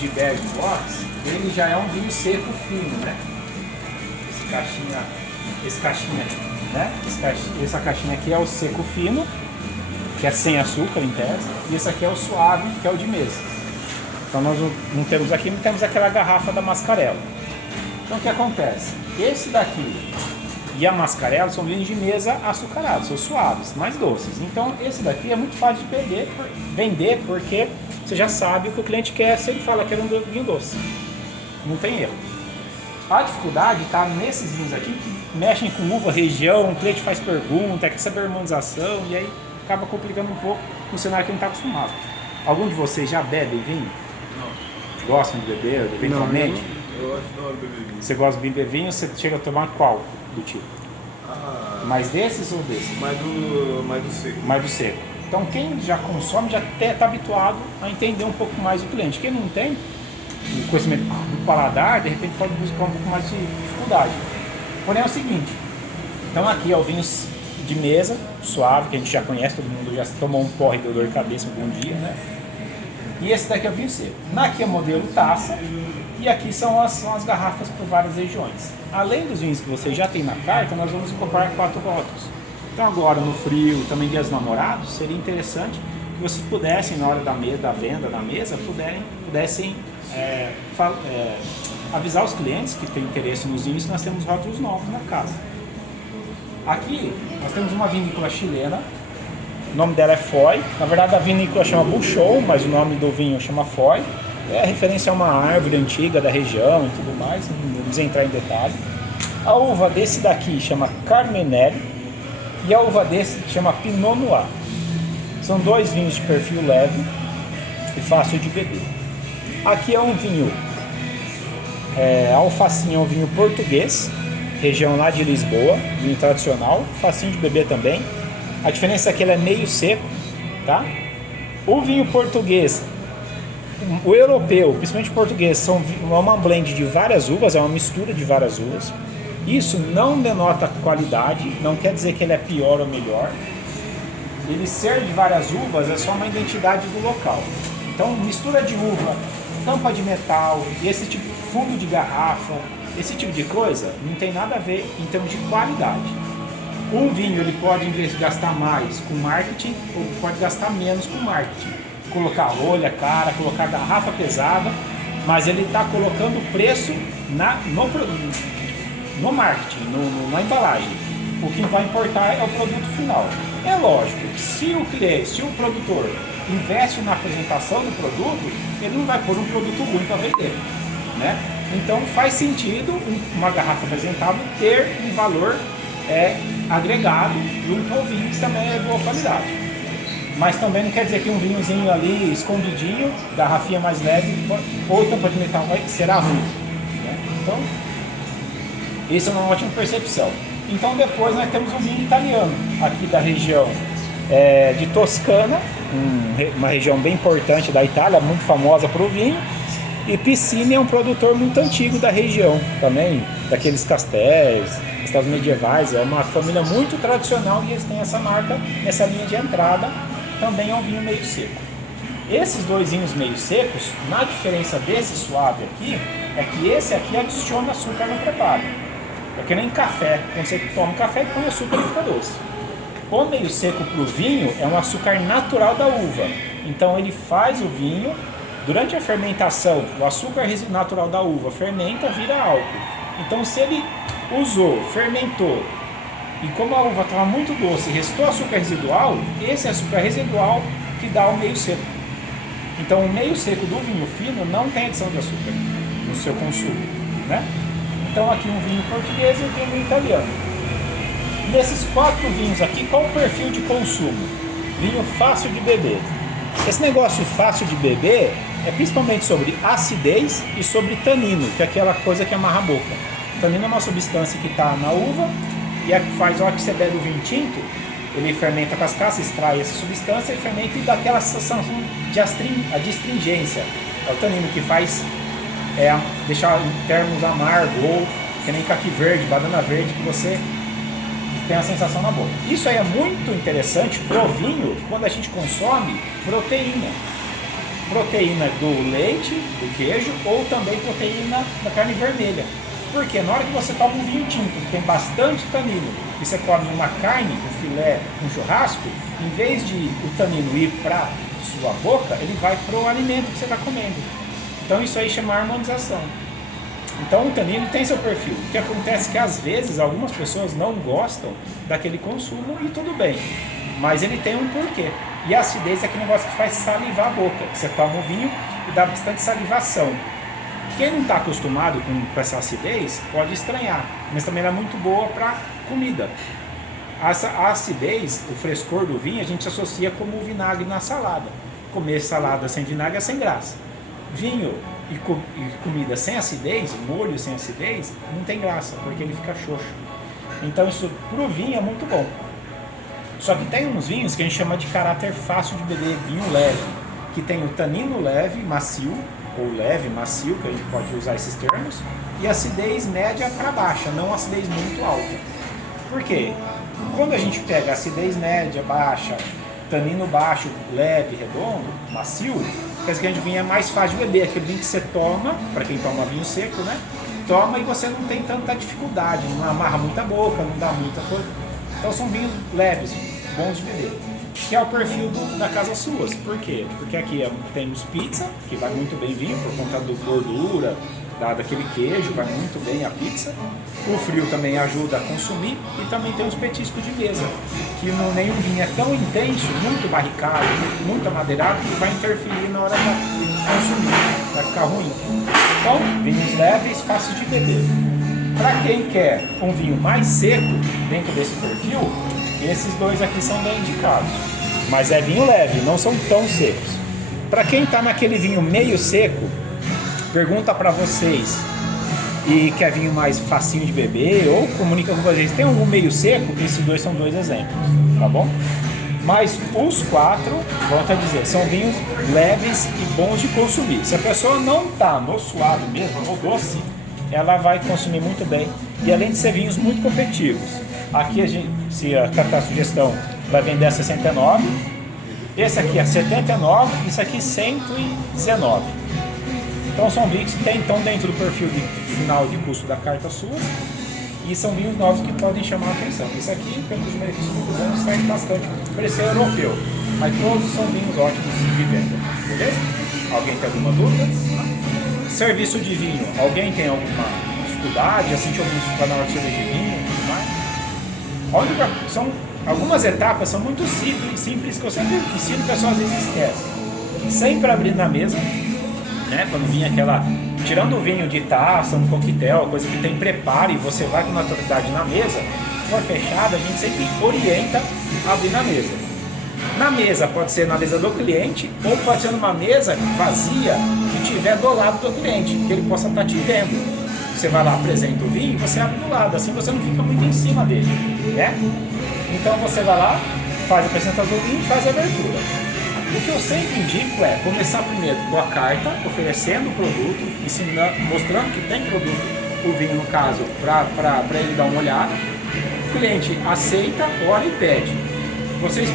de bege box, ele já é um vinho seco fino, né? Esse caixinha aqui, né? Essa caixinha aqui é o seco fino, que é sem açúcar em tese, e esse aqui é o suave, que é o de mesa. Então nós não temos aqui, não temos aquela garrafa da Mascarella. Então o que acontece? Esse daqui e a Mascarella são vinhos de mesa açucarados, são suaves, mais doces. Então esse daqui é muito fácil de vender porque você já sabe o que o cliente quer se ele fala que é um vinho doce. Não tem erro. A dificuldade está nesses vinhos aqui que mexem com uva, região, o cliente faz pergunta, quer saber a harmonização e aí acaba complicando um pouco no cenário que não está acostumado. Algum de vocês já bebe vinho? Não. Gostam de beber, eventualmente? Não, eu adoro beber vinho. Você gosta de beber vinho, você chega a tomar qual do tipo? Mais desses ou desses? Mais do seco. Mais do seco. Então quem já consome já está habituado a entender um pouco mais o cliente. Quem não tem o conhecimento do paladar, de repente pode buscar um pouco mais de dificuldade. Porém é o seguinte, então aqui é o vinho de mesa, suave, que a gente já conhece, todo mundo já tomou um porre de dor de cabeça algum dia, né? E esse daqui é o vinho seco. Aqui é o modelo taça e aqui são as garrafas por várias regiões. Além dos vinhos que você já tem na carta, nós vamos incorporar 4 rótulos. Então agora no frio, também dia dos namorados, seria interessante que vocês pudessem, na hora da venda da mesa, pudessem avisar os clientes que têm interesse nos vinhos que nós temos rótulos novos na casa. Aqui nós temos uma vinícola chilena, o nome dela é Foy. Na verdade a vinícola chama Buchon, mas o nome do vinho chama Foy. É referência a uma árvore antiga da região e tudo mais, não vamos entrar em detalhe. A uva desse daqui chama Carmenere e a uva desse chama Pinot Noir. São 2 vinhos de perfil leve e fácil de beber. Aqui é um vinho Alfacinha, é um vinho português, região lá de Lisboa, vinho tradicional, facinho de beber também. A diferença é que ele é meio seco, tá? O vinho português, o europeu, principalmente o português, é uma blend de várias uvas, é uma mistura de várias uvas. Isso não denota qualidade, não quer dizer que ele é pior ou melhor. Ele ser de várias uvas é só uma identidade do local. Então, mistura de uva, tampa de metal, esse tipo de fundo de garrafa, esse tipo de coisa não tem nada a ver em termos de qualidade. Um vinho ele pode gastar mais com marketing ou pode gastar menos com marketing. Colocar rolha, cara, colocar garrafa pesada, mas ele está colocando preço no marketing, na embalagem. O que vai importar é o produto final. É lógico, se o produtor investe na apresentação do produto, ele não vai pôr um produto ruim para vender, né? Então faz sentido uma garrafa apresentável ter um valor agregado junto ao vinho, que também é de boa qualidade. Mas também não quer dizer que um vinhozinho ali escondidinho, garrafinha mais leve ou tampa de metal será ruim, né? Então, isso é uma ótima percepção. Então depois nós temos um vinho italiano, aqui da região de Toscana, uma região bem importante da Itália, muito famosa para o vinho. E Piscine é um produtor muito antigo da região, também daqueles castelos medievais, é uma família muito tradicional e eles têm essa marca, essa linha de entrada, também é um vinho meio seco. Esses 2 vinhos meio secos, na diferença desse suave aqui, é que esse aqui adiciona açúcar no preparo. É que nem café, quando você toma café põe açúcar e fica doce. O meio seco para o vinho é um açúcar natural da uva, então ele faz o vinho, durante a fermentação, o açúcar natural da uva fermenta, vira álcool. Então se ele usou, fermentou, e como a uva estava muito doce e restou açúcar residual, esse açúcar residual que dá o meio seco. Então o meio seco do vinho fino não tem adição de açúcar no seu consumo, né? Então aqui um vinho português e um vinho italiano. Nesses 4 vinhos aqui, qual o perfil de consumo? Vinho fácil de beber. Esse negócio fácil de beber é principalmente sobre acidez e sobre tanino, que é aquela coisa que amarra a boca. O tanino é uma substância que está na uva e é que faz, a hora que você bebe o vinho tinto, ele fermenta com as cascas, extrai essa substância e fermenta e dá aquela sensação de astringência. É o tanino que faz deixar em termos amargo ou que nem caqui verde, banana verde, que você tem a sensação na boca. Isso aí é muito interessante pro vinho quando a gente consome proteína. proteína do leite, do queijo, ou também proteína da carne vermelha. Porque na hora que você toma um vinho tinto, que tem bastante tanino, e você come uma carne, um filé, um churrasco, em vez de o tanino ir para sua boca, ele vai para o alimento que você está comendo. Então isso aí chama harmonização. Então o tanino tem seu perfil. O que acontece é que às vezes algumas pessoas não gostam daquele consumo e tudo bem. Mas ele tem um porquê. E a acidez é aquele negócio que faz salivar a boca. Você toma o vinho e dá bastante salivação. Quem não está acostumado com essa acidez pode estranhar, mas também é muito boa para comida. A acidez, o frescor do vinho, a gente associa como o vinagre na salada. Comer salada sem vinagre é sem graça. Vinho e comida sem acidez, molho sem acidez, não tem graça, porque ele fica xoxo. Então isso para o vinho é muito bom. Só que tem uns vinhos que a gente chama de caráter fácil de beber, vinho leve, que tem o tanino leve, macio, ou leve, macio, que a gente pode usar esses termos, e acidez média para baixa, não acidez muito alta. Por quê? Quando a gente pega acidez média, baixa, tanino baixo, leve, redondo, macio, quer dizer que a gente vinho é mais fácil de beber, aquele vinho que você toma, para quem toma vinho seco, né? Toma e você não tem tanta dificuldade, não amarra muita boca, não dá muita coisa. Então são vinhos leves, bons de beber. Que é o perfil da Casa Suas. Por quê? Porque aqui temos pizza, que vai muito bem vinho, por conta da gordura, daquele queijo, vai muito bem a pizza. O frio também ajuda a consumir. E também tem os petiscos de mesa, que nenhum vinho é tão intenso, muito barricado, muito amadeirado, que vai interferir na hora de consumir, vai ficar ruim. Então, vinhos leves, fáceis de beber. Para quem quer um vinho mais seco, dentro desse perfil, esses dois aqui são bem indicados. Mas é vinho leve, não são tão secos. Para quem está naquele vinho meio seco, pergunta para vocês e quer vinho mais facinho de beber ou comunica com vocês. Tem algum meio seco? Esses dois são dois exemplos, tá bom? Mas os quatro, volto a dizer, são vinhos leves e bons de consumir. Se a pessoa não está no suave mesmo, no doce, ela vai consumir muito bem. E além de ser vinhos muito competitivos. Aqui a gente, se captar a sugestão, vai vender a 69. Esse aqui é 79, isso aqui 119. Então são vinhos que estão dentro do perfil de final de custo da Carta Suas e são vinhos novos que podem chamar a atenção. Esse aqui, pelos benefícios muito bons, serve bastante para esse europeu, mas todos são vinhos ótimos de venda, beleza? Alguém tem alguma dúvida? Serviço de vinho, alguém tem alguma dificuldade? Já sentiu alguma dificuldade na hora de servir de vinho e tudo mais? São algumas etapas, são muito simples, que eu sempre ensino, o pessoal às vezes esquece. Sempre abrir na mesa, né? Quando vinha aquela, tirando o vinho de taça, um coquetel, coisa que tem preparo e você vai com naturalidade na mesa, se for fechada, a gente sempre orienta a abrir na mesa. Na mesa, pode ser na mesa do cliente ou pode ser numa mesa vazia que tiver do lado do cliente, que ele possa estar te vendo. Você vai lá, apresenta o vinho e você abre do lado, assim você não fica muito em cima dele, né? Então você vai lá, faz a apresentação do vinho e faz a abertura. O que eu sempre indico é começar primeiro com a carta, oferecendo o produto, ensinando, mostrando que tem produto, o vinho no caso, para ele dar uma olhada. O cliente aceita, olha e pede. Vocês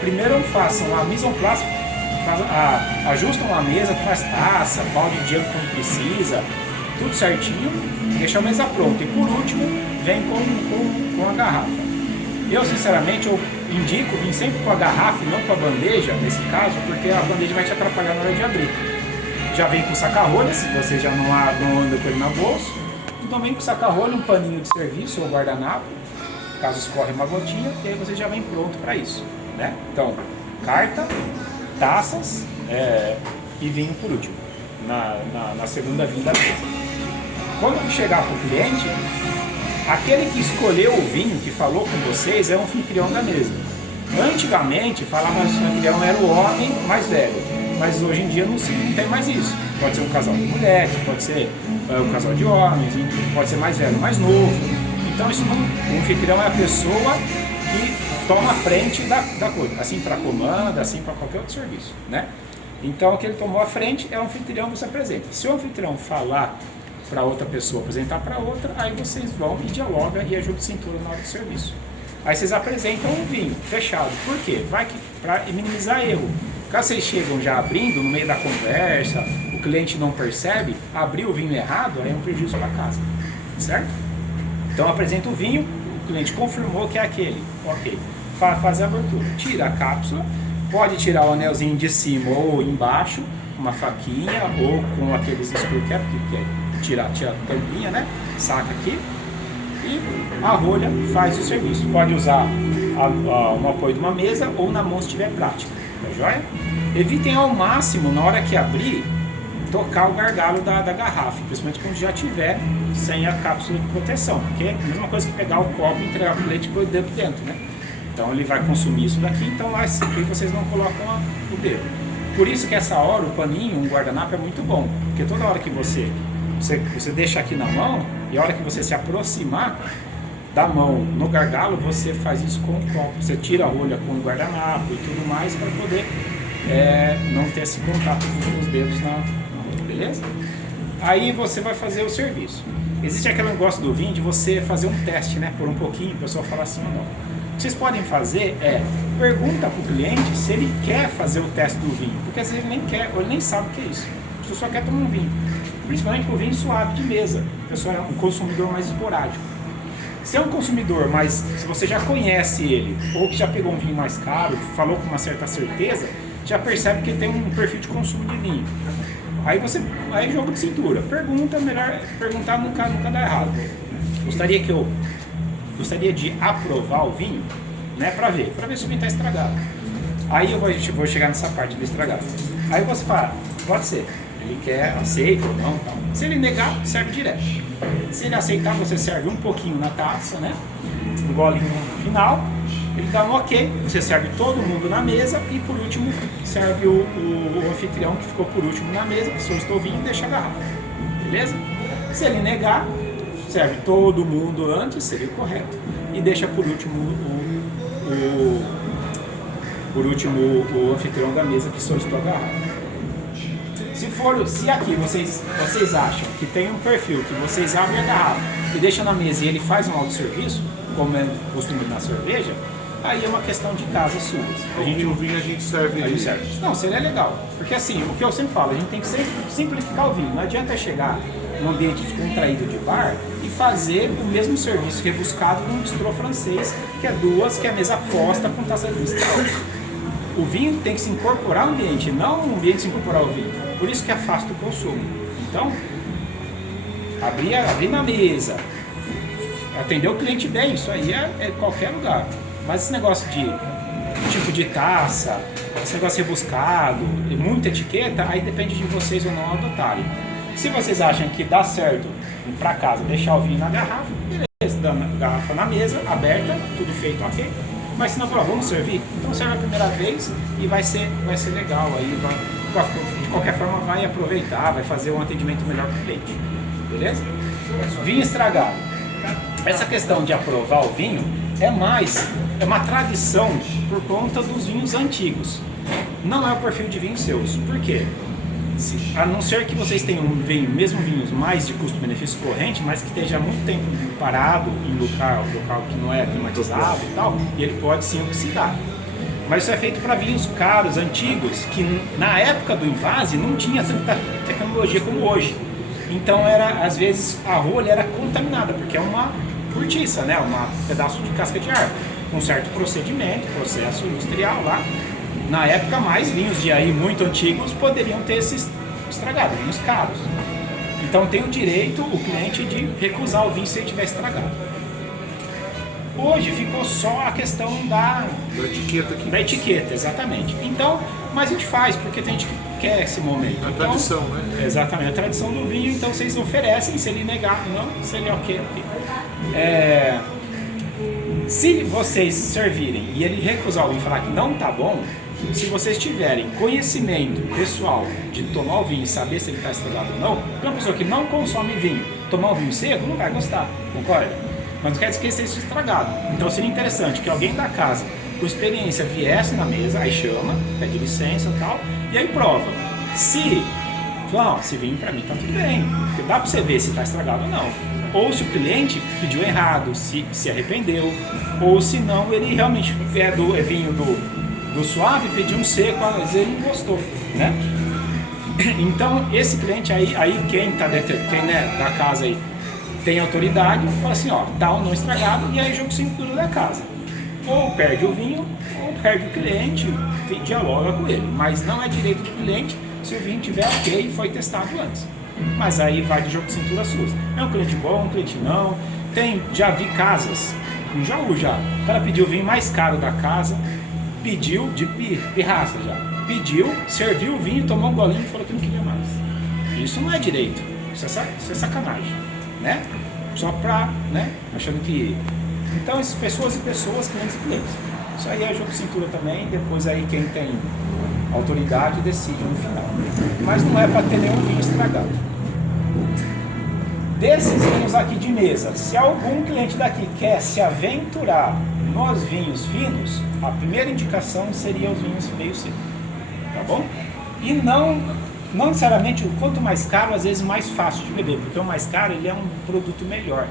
primeiro façam a mise en place, ajustam a mesa, traz taça, balde de gelo quando precisa, tudo certinho, deixa a mesa pronta. E por último, vem com a garrafa. Eu, sinceramente, eu indico vir sempre com a garrafa e não com a bandeja, nesse caso, porque a bandeja vai te atrapalhar na hora de abrir. Já vem com saca-rolha, se você já não anda com ele na bolsa. Então vem com saca-rolha, um paninho de serviço ou guardanapo, caso escorre uma gotinha, e aí você já vem pronto para isso, né? Então, carta, taças e vinho por último, na segunda vinda da mesa. Quando chegar para o cliente, aquele que escolheu o vinho, que falou com vocês, é o anfitrião da mesa. Antigamente, falava que o anfitrião era o homem mais velho, mas hoje em dia não tem mais isso. Pode ser um casal de mulheres, pode ser um casal de homens, pode ser mais velho, mais novo. Então, o anfitrião é a pessoa que toma a frente da coisa, assim para a comanda, assim para qualquer outro serviço, né? Então, aquele que tomou a frente é o anfitrião, você apresenta. Se o anfitrião falar para outra pessoa, apresentar para outra, aí vocês vão e dialogam e ajudam a cintura na hora do serviço. Aí vocês apresentam um vinho fechado. Por quê? Vai que para minimizar erro. Caso vocês chegam já abrindo, no meio da conversa, o cliente não percebe, abrir o vinho errado, aí é um prejuízo para casa, certo? Então apresenta o vinho, o cliente confirmou que é aquele, ok. Faz a abertura, tira a cápsula, pode tirar o anelzinho de cima ou embaixo, uma faquinha ou com aqueles screw cap, que é tira a tampinha, né? Saca aqui e a rolha faz o serviço. Pode usar um apoio de uma mesa ou na mão se tiver prática, tá joia? Evitem ao máximo, na hora que abrir, tocar o gargalo da garrafa, principalmente quando já tiver sem a cápsula de proteção, porque é a mesma coisa que pegar o copo e entregar o leite com o dedo dentro, né? Então ele vai consumir isso daqui, então lá vocês não colocam o dedo. Por isso que essa hora o paninho, um guardanapo é muito bom, porque toda hora que você deixa aqui na mão e a hora que você se aproximar da mão no gargalo, você faz isso com o copo. Você tira a rolha com o guardanapo e tudo mais para poder não ter esse contato com os dedos na rolha, beleza? Aí você vai fazer o serviço. Existe aquele negócio do vinho de você fazer um teste, né? Por um pouquinho, o pessoal fala assim ou não. O que vocês podem fazer pergunta para o cliente se ele quer fazer o teste do vinho, porque às vezes ele nem quer, ou ele nem sabe o que é isso. Você só quer tomar um vinho, principalmente o vinho suave de mesa. O pessoal é um consumidor mais esporádico. Se é um consumidor, mas se você já conhece ele, ou que já pegou um vinho mais caro, falou com uma certa certeza, já percebe que ele tem um perfil de consumo de vinho. Aí é jogo de cintura. Pergunta, melhor perguntar, nunca dá errado. Gostaria de aprovar o vinho, né, para ver se o vinho está estragado. Aí eu vou chegar nessa parte do estragado. Aí você fala, pode ser, ele quer, aceita ou não, tal. Se ele negar, serve direto. Se ele aceitar, você serve um pouquinho na taça, né, um golinho no final, ele dá um ok, você serve todo mundo na mesa e por último serve o anfitrião que ficou por último na mesa, que solicitou o vinho e deixa a garrafa, beleza? Se ele negar, serve todo mundo antes, seria o correto, e deixa por último o anfitrião da mesa que solicitou a garrafa. Se aqui vocês acham que tem um perfil que vocês abrem a garrafa e deixam na mesa e ele faz um autosserviço, como é costume na cerveja, aí é uma questão de casa suas. O vinho a gente serve aí. Não, seria legal, porque assim, o que eu sempre falo, a gente tem que sempre simplificar o vinho. Não adianta chegar num ambiente descontraído de bar e fazer o mesmo serviço rebuscado num bistrô francês, que é a mesa posta com taça de cristal. O vinho tem que se incorporar ao ambiente, não o ambiente se incorporar ao vinho. Por isso que afasta o consumo. Então, abrir na mesa, atender o cliente bem, isso aí é qualquer lugar. Mas esse negócio de tipo de taça, esse negócio rebuscado, muita etiqueta, aí depende de vocês ou não adotarem. Se vocês acham que dá certo ir para casa, deixar o vinho na garrafa, beleza, dando a garrafa na mesa, aberta, tudo feito ok. Mas se não falar, vamos servir, então serve a primeira vez e vai ser legal. Aí de qualquer forma vai aproveitar, vai fazer um atendimento melhor para o cliente. Beleza? Vinho estragado. Essa questão de aprovar o vinho é uma tradição por conta dos vinhos antigos. Não é o perfil de vinhos seus. Por quê? A não ser que vocês tenham mesmo vinhos mais de custo-benefício corrente, mas que esteja há muito tempo parado em local que não é climatizado e tal, e ele pode sim oxidar. Mas isso é feito para vinhos caros, antigos, que na época do invase não tinha tanta tecnologia como hoje. Então às vezes a rolha era contaminada, porque é uma cortiça, né? Um pedaço de casca de árvore, com um certo processo industrial lá. Na época, mais vinhos de aí muito antigos poderiam ter se estragado, vinhos caros. Então tem o direito, o cliente, de recusar o vinho se ele estiver estragado. Hoje ficou só a questão da etiqueta aqui. Da etiqueta, exatamente. Então, mas a gente faz, porque tem gente que quer esse momento. A tradição, né? Exatamente, a tradição do vinho, então vocês oferecem, se ele negar, não, se ele ok. Se vocês servirem e ele recusar o vinho e falar que não tá bom, se vocês tiverem conhecimento pessoal de tomar o vinho e saber se ele está estragado ou não, porque uma pessoa que não consome vinho, tomar o vinho seco, não vai gostar, concorda? Mas não quer dizer que ele esteja estragado. Então seria interessante que alguém da casa com experiência viesse na mesa, aí chama, pede licença e tal, e aí prova. Se esse vinho para mim tá tudo bem, porque dá para você ver se está estragado ou não. Ou se o cliente pediu errado, se arrependeu, ou se não, ele realmente é vinho do do suave, pediu um seco, às vezes ele não gostou, né? Então, esse cliente aí quem né, da casa aí tem autoridade, fala assim, ó, tá ou não estragado, e aí jogo cintura da casa. Ou perde o vinho, ou perde o cliente, dialoga com ele. Mas não é direito do cliente se o vinho tiver ok e foi testado antes. Mas aí vai de jogo de cintura suas. É um cliente bom, um cliente não. Já vi casas, em Jaú já, o cara pediu o vinho mais caro da casa, pediu de pirraça já. Pediu, serviu o vinho, tomou um golinho e falou que não queria mais. Isso não é direito, isso é sacanagem, né? Só pra, né, achando que... Então, pessoas e pessoas, clientes e clientes. Isso aí é jogo de cintura também, depois aí quem tem autoridade decide no final. Mas não é para ter nenhum vinho estragado. Desses vinhos aqui de mesa, se algum cliente daqui quer se aventurar nos vinhos finos, a primeira indicação seria os vinhos meio secos, tá bom? E não necessariamente, quanto mais caro, às vezes mais fácil de beber, porque o mais caro ele é um produto melhor.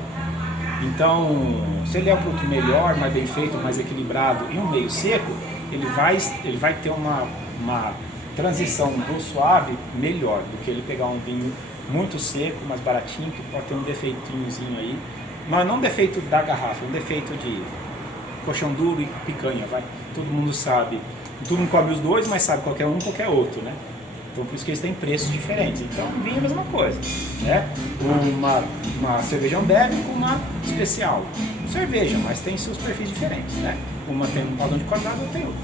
Então, se ele é um produto melhor, mais bem feito, mais equilibrado e um meio seco, ele vai ter uma transição do suave melhor do que ele pegar um vinho muito seco, mais baratinho, que pode ter um defeitinhozinho aí, mas não defeito da garrafa, um defeito de colchão duro e picanha, vai. Todo mundo sabe, todo mundo come os dois, mas sabe qualquer um, qualquer outro, né? Então por isso que eles têm preços diferentes. Então vinho é a mesma coisa, né? Uma cerveja Ambev com uma especial. Cerveja, mas tem seus perfis diferentes, né? Uma tem um padrão de qualidade, outra tem outro.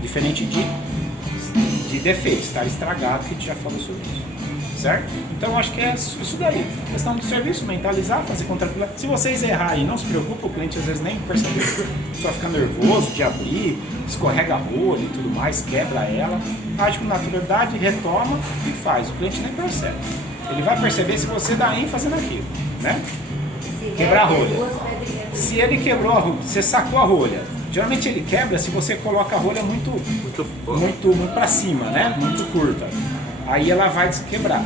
Diferente de defeitos, estar estragado, que a gente já falou sobre isso. Certo? Então acho que é isso daí. Questão do serviço, mentalizar, fazer com tranquilidade. Se vocês errarem, não se preocupe, o cliente às vezes nem percebe, só fica nervoso de abrir, escorrega a rolha e tudo mais, quebra ela, age com naturalidade, retoma e faz. O cliente nem percebe. Ele vai perceber se você dá ênfase naquilo, né? Quebrar a rolha. Se ele quebrou a rolha, você sacou a rolha. Geralmente ele quebra se você coloca a rolha muito para cima, né? Muito curta. Aí ela vai quebrar.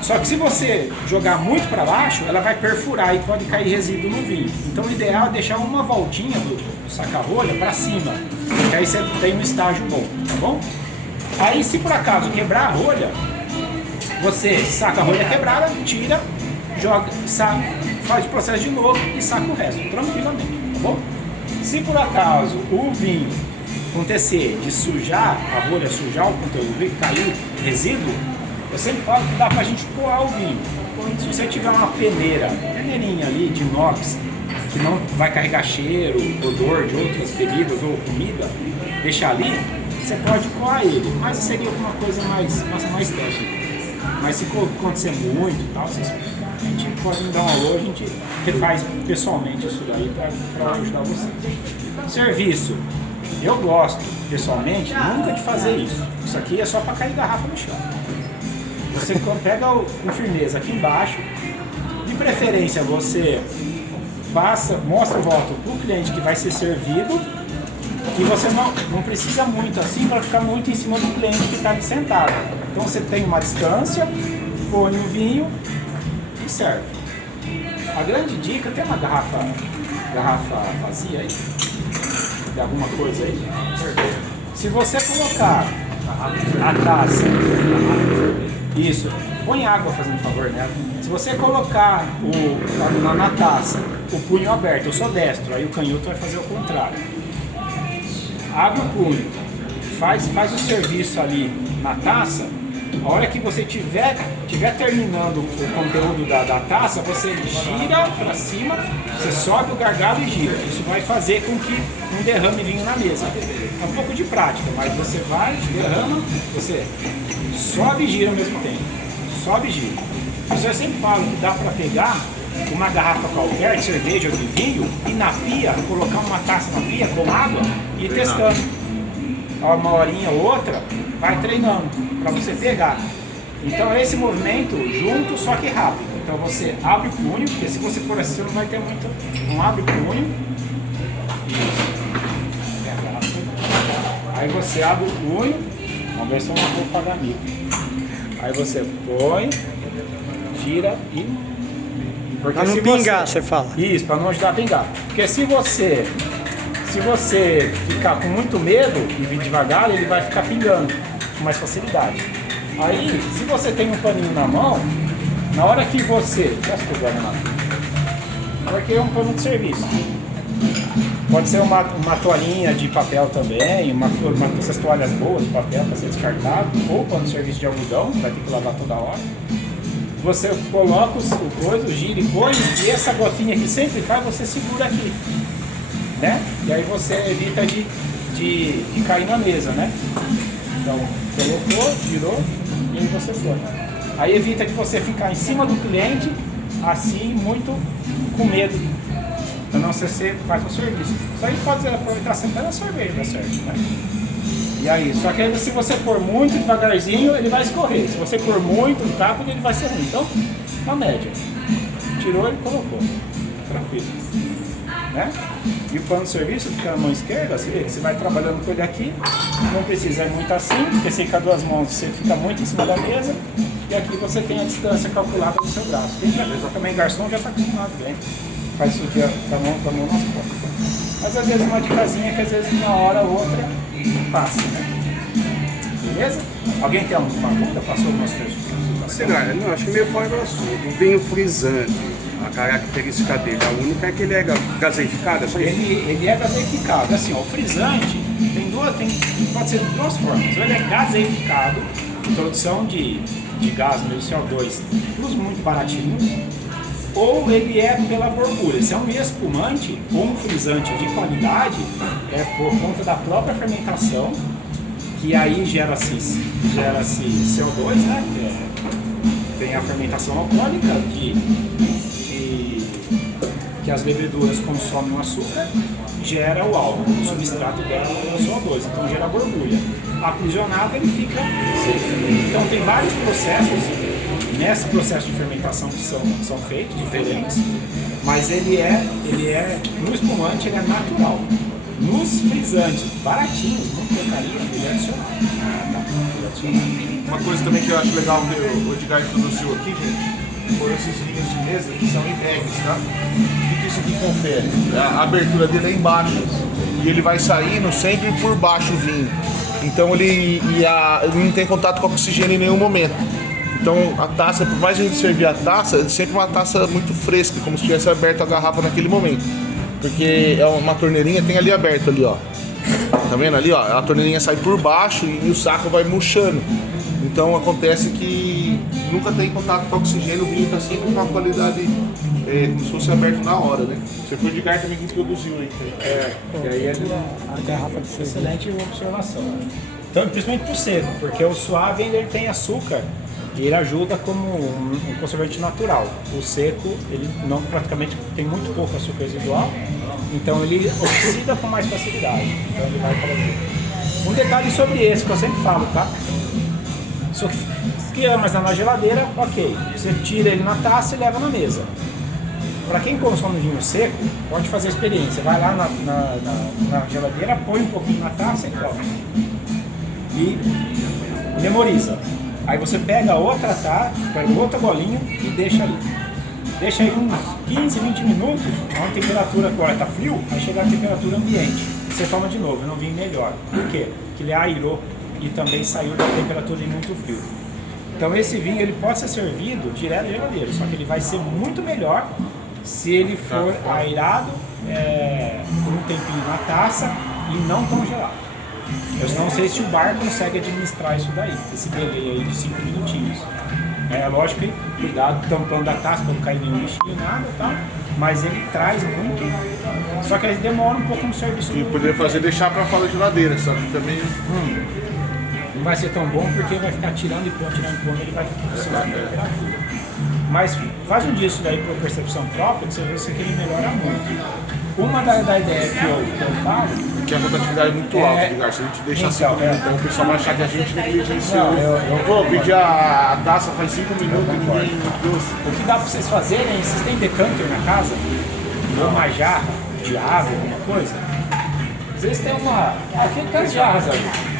Só que se você jogar muito para baixo, ela vai perfurar e pode cair resíduo no vinho. Então o ideal é deixar uma voltinha do saca-rolha para cima, que aí você tem um estágio bom, tá bom? Aí se por acaso quebrar a rolha, você saca a rolha quebrada, tira, joga, faz o processo de novo e saca o resto, tranquilamente, tá bom? Se por acaso o vinho acontecer de sujar a rolha, sujar o conteúdo do vinho, cair resíduo, eu sempre falo que dá pra gente coar o vinho. Se você tiver uma peneirinha ali de inox, que não vai carregar cheiro, odor de outras bebidas ou comida, deixar ali, você pode coar ele, mas seria alguma coisa mais técnica. Mas se acontecer muito e tal, a gente pode me dar um alô, a gente refaz pessoalmente isso daí para ajudar vocês. Serviço. Eu gosto, pessoalmente, nunca de fazer isso. Isso aqui é só para cair garrafa no chão. Você pega com firmeza aqui embaixo, de preferência você mostra o voto para o cliente que vai ser servido, e você não precisa muito assim para ficar muito em cima do cliente que está ali sentado. Então você tem uma distância, põe o vinho e serve. A grande dica, tem uma garrafa vazia aí? De alguma coisa aí? Se você colocar a taça, isso, põe água fazendo favor, né? Se você colocar na taça o punho aberto, eu sou destro, aí o canhoto vai fazer o contrário. Abre o punho, faz o serviço ali na taça. A hora que você tiver terminando o conteúdo da taça, você gira para cima, você sobe o gargalo e gira. Isso vai fazer com que um derrame vinho na mesa. É um pouco de prática, mas você vai, derrama, você sobe e gira ao mesmo tempo. Sobe e gira. Isso eu sempre falo que dá para pegar uma garrafa qualquer de cerveja ou de vinho e na pia, colocar uma taça na pia com água e ir testando. Uma horinha ou outra, vai treinando para você pegar. Então é esse movimento junto, só que rápido. Então você abre o punho, porque se você for assim, você não vai ter muito. Não abre o punho. Isso. Aí você abre o punho. Vamos ver se eu não vou pagar amigo. Aí você põe, gira e. Para não pingar, você fala. Isso, para não ajudar a pingar. Porque se você se você ficar com muito medo e vir devagar, ele vai ficar pingando com mais facilidade. Aí, se você tem um paninho na mão, na hora que você... Porque é um pano de serviço. Pode ser uma toalhinha de papel também, essas toalhas boas de papel para ser descartado, ou pano de serviço de algodão, vai ter que lavar toda hora. Você coloca o coisa, gira e põe, e essa gotinha que sempre cai, você segura aqui, né? E aí você evita de cair na mesa, né? Então, colocou, girou e aí você põe. Aí evita de você ficar em cima do cliente, assim, muito com medo. Então, não você faz um serviço. Isso aí pode aproveitar sempre na cerveja, dá certo, né? E aí, só que aí, se você pôr muito devagarzinho, ele vai escorrer. Se você pôr muito rápido, ele vai ser ruim. Então, na média. Tirou e colocou. Tranquilo. Né? E o pano de serviço fica na mão esquerda, você vai trabalhando com ele aqui. Não precisa ir muito assim, porque se com as duas mãos você fica muito em cima da mesa. E aqui você tem a distância calculada do seu braço. Quem já fez também, garçom já está acostumado bem. Faz isso com a mão nas costas. Mas às vezes uma dicasinha que às vezes uma hora ou outra passa, né? Beleza? Alguém tem alguma dúvida? Passou o nosso texto? Não, acho que meio fora do assunto. O vinho frisante, a característica dele, a única é que ele é gaseificado, é só isso? Ele é gaseificado. Assim, ó, o frisante pode ser de duas formas. Ou ele é gaseificado, introdução de gás no CO2, os muito baratinhos, ou ele é pela borbulha. Se é um espumante ou um frisante de qualidade, é por conta da própria fermentação, que aí gera-se CO2, né? Tem a fermentação alcoólica, que as leveduras consomem o açúcar, gera o álcool, o substrato dela é o CO2, então gera borbulha. Aprisionado ele fica seco. Então tem vários processos nesse processo de fermentação que são feitos, diferentes, mas ele é no espumante ele é natural. Nos frisantes baratinhos, muito porcaria, ele é adicional. Uma coisa também que eu acho legal que o Edgar introduziu aqui, gente, foram esses vinhos de mesa que são em bags, tá? O que isso aqui confere? A abertura dele é embaixo e ele vai saindo sempre por baixo o vinho. Então ele não tem contato com oxigênio em nenhum momento. Então a taça, por mais a gente servir a taça, é sempre uma taça muito fresca, como se tivesse aberto a garrafa naquele momento. Porque é uma torneirinha, tem ali aberto ali, ó. Tá vendo ali, ó? A torneirinha sai por baixo e o saco vai murchando. Então acontece que nunca tem contato com oxigênio, o vinho tá sempre com uma qualidade como se fosse aberto na hora, né? Você foi de Edgar também que introduziu aí. E aí a garrafa de excelente observação. Então, principalmente pro seco, porque o suave ele tem açúcar e ele ajuda como um conservante natural. O seco, ele não praticamente tem muito pouco açúcar residual, então ele oxida com mais facilidade. Então ele vai trazer. Um detalhe sobre esse que eu sempre falo, tá? Se que é mais na geladeira, ok. Você tira ele na taça e leva na mesa. Para quem consome vinho seco, pode fazer a experiência. Vai lá na geladeira, põe um pouquinho na taça e coloca. E memoriza. Aí você pega outra taça, pega outra bolinha e deixa ali. Deixa aí uns 15, 20 minutos, a temperatura agora está frio, vai chegar a temperatura ambiente. Você toma de novo, não vinho melhor. Por quê? Porque ele airou e também saiu da temperatura de muito frio. Então esse vinho ele pode ser servido direto da geladeira, só que ele vai ser muito melhor se ele for airado por um tempinho na taça e não congelado. Eu não sei se o bar consegue administrar isso daí, esse delay aí de 5 minutinhos. É lógico que cuidado tampando a taça para não cair nenhum lixinho, nada, tá? Mas ele traz muito, só que ele demora um pouco no serviço. E poderia fazer deixar para fora da geladeira, só que também não vai ser tão bom porque vai ficar tirando e pondo, ele vai oscilar a temperatura. Mas faz um dia isso daí por percepção própria, que você vê que ele melhora muito. Uma da ideia que eu falo... que a rotatividade é muito alta, Edgar. Se a gente deixar 5 minutos, então o pessoal vai achar que a gente negligenciou. Eu vou pedir a taça faz 5 minutos e ninguém... O que dá pra vocês fazerem, vocês têm decanter na casa? Ou uma jarra de água, alguma coisa? Às vezes tem aquelas jarras ali.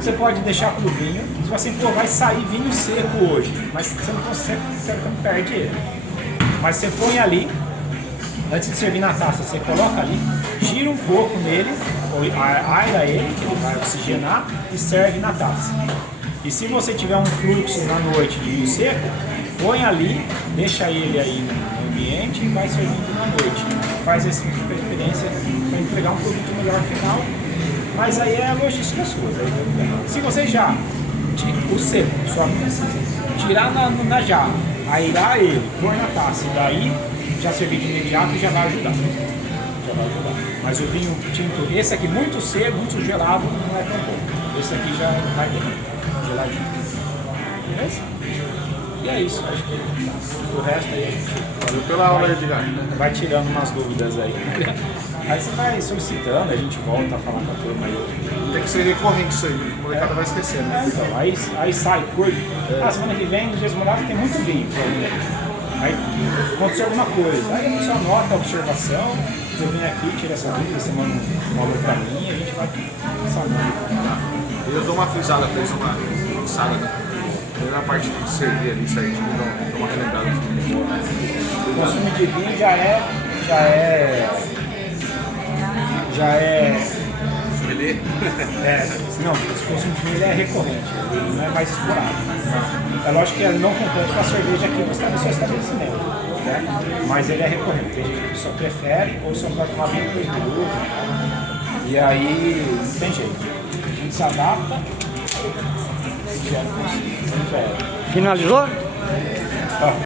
Você pode deixar pro vinho, se assim, pô, vai sair vinho seco hoje, mas você não consegue, você perde ele. Mas você põe ali, Antes de servir na taça, você coloca ali, gira um pouco nele, aira ele, que ele vai oxigenar, e serve na taça. E se você tiver um fluxo na noite de vinho seco, põe ali, deixa ele aí no ambiente e vai servindo na noite. Faz essa experiência para entregar um produto melhor final, mas aí é a logística sua. Se você já, o seco, só precisa tirar na jarra, airar ele, pôr na taça e daí já servir de imediato já vai ajudar. Mas o vinho tinto, esse aqui muito seco, muito gelado, não é tão bom. Esse aqui já vai bem, geladinho. Beleza? E é isso, acho que o resto aí a gente Valeu pela aula, Edgar. vai tirando umas dúvidas aí. Aí você vai solicitando, a gente volta a falar com a turma aí. Tem que ser recorrente isso aí, a molecada vai esquecendo. Então, aí sai, curto. Semana que vem, nos dias molhados, tem muito vinho pra mim. Aí aconteceu alguma coisa, aí a pessoa anota a observação, eu venho aqui, tira essa dúvida, você manda um valor pra mim e a gente vai sabendo. Eu dou uma frisada pra eles, uma saga, né? Na parte de servir ali, certinho, dou uma relembrada. O consumo de vinho já é não, esse consumo de vinho ele é recorrente, ele não é mais explorado. É lógico que ele não compete com a cerveja aqui no seu estabelecimento, né? Mas ele é recorrente, tem gente que só prefere ou só vai tomar vinho por minuto, e aí não tem jeito, a gente se adapta. Finalizou?